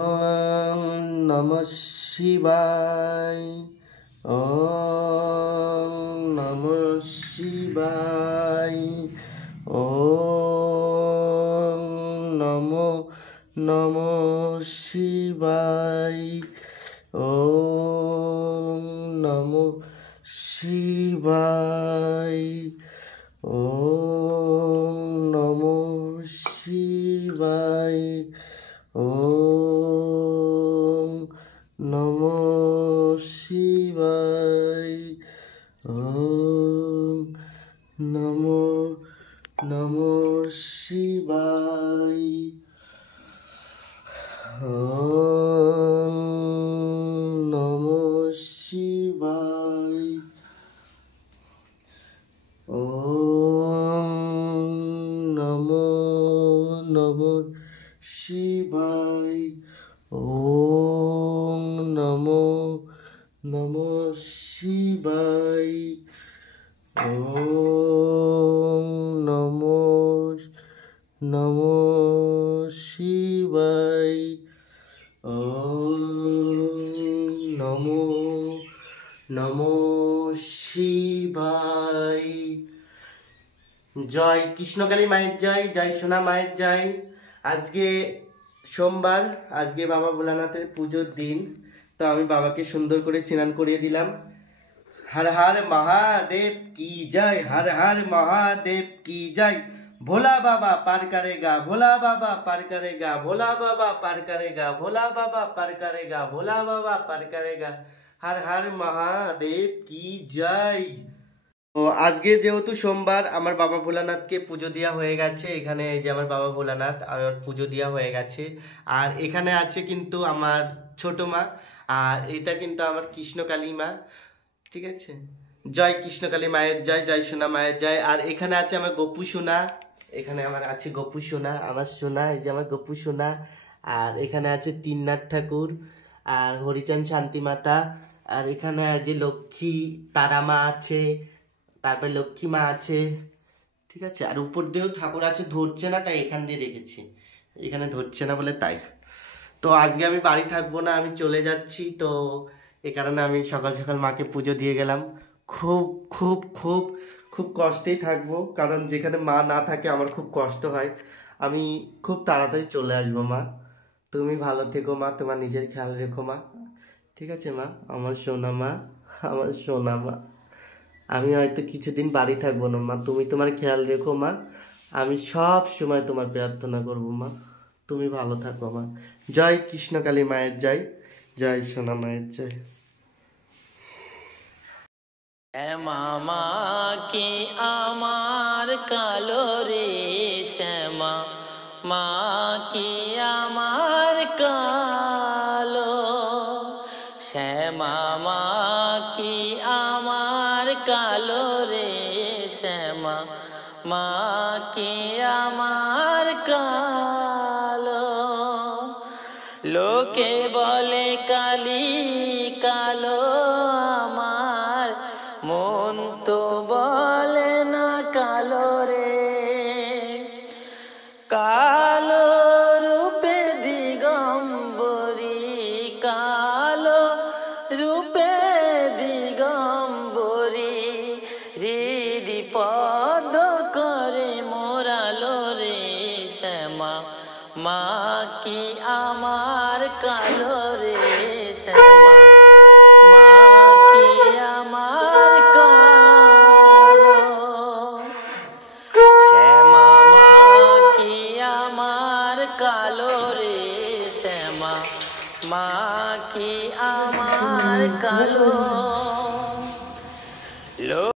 ওম নমঃ শিবায়। ওম নমঃ শিবায়। ওম নমঃ শিবায়। ওম নমঃ শিবায়। ওম নমঃ শিবায়। ওম নমঃ শিবায়। ওম নমঃ শিবায়। ওম নমঃ শিবায়। ওম নমঃ শিবায়। ওম নমঃ শিবায়। ওম নমঃ শিবায়। ওম নমঃ শিবায়। জয় কৃষ্ণকালী মায়ের জয়, জয় সোনা মায়ের জয়। আজকে সোমবার, আজকে বাবা ভোলানাথের পুজোর দিন। তো আমি বাবাকে সুন্দর করে স্নান করিয়ে দিলাম। हर हर महादेव की जय, हर हर महादेव की जय। भोला बाबा पार करेगा, भोला बाबा पार करेगा, भोला बाबा पार करेगा, भोला बाबा पार करेगा, भोला बाबा पार करेगा। हर हर महादेव की जय। তো আজকে যেহেতু সোমবার, আমার বাবা ভোলানাথকে পুজো দেওয়া হয়ে গেছে। এখানে এই যে আমার বাবা ভোলানাথ, আমার পুজো দেওয়া হয়ে গেছে। আর এখানে আছে কিন্তু আমার ছোট মা, আর এটা কিন্তু আমার কৃষ্ণকালী মা। ঠিক আছে, জয় কৃষ্ণকালী মায়ের জয়, জয় সোনা মায়ের জয়। আর এখানে আছে আমার গপু সোনা, এখানে আমার আছে গপু সোনা, আমার সোনা, এই যে আমার গপু সোনা। আর এখানে আছে তিননাথ ঠাকুর আর হরিচাঁদ শান্তি মাতা। আর এখানে যে লক্ষ্মী তারা মা আছে, তারপরে লক্ষ্মী মা আছে। ঠিক আছে, আর উপর দিয়েও ঠাকুর আছে, ধরছে না তাই এখান দিয়ে রেখেছি, এখানে ধরছে না বলে তাই। তো আজকে আমি বাড়ি থাকবো না, আমি চলে যাচ্ছি। তো এ কারণে আমি সকাল সকাল মাকে পুজো দিয়ে গেলাম। খুব খুব খুব খুব কষ্টেই থাকবো, কারণ যেখানে মা না থাকে আমার খুব কষ্ট হয়। আমি খুব তাড়াতাড়ি চলে আসবো মা। তুমি ভালো থেকো মা, তোমার নিজের খেয়াল রেখো মা। ঠিক আছে মা, আমার সোনা মা, আমার সোনা মা। আমি হয়তো কিছুদিন বাড়ি থাকবো না মা, তুমি তোমার খেয়াল রেখো মা। আমি সব সময় তোমার প্রার্থনা করবো মা, তুমি ভালো থাকো মা। জয় কৃষ্ণকালী মায়ের জয়, জয় সোনা মায়ের জয়। মামা কি আমার কালো রে শ্যামা, মা কি আমার কালো, শ্যামা মা কি আমার কালো রে শ্যামা, মা কি আমার কালো। লোকে বলে কালী কালো আমার, মন তো বলে না কালো রে। কালো রূপে দিগম্বরী, কালো রূপে দিগম্বরী, হৃদি পদ করে মোরালো রে শ্যামা, মা কি আমার কালো রে শ্যামা, মা কি আমার কালো, শ্যামা মা কি আমার কালো রে শ্যামা, মা কি আমার কালো।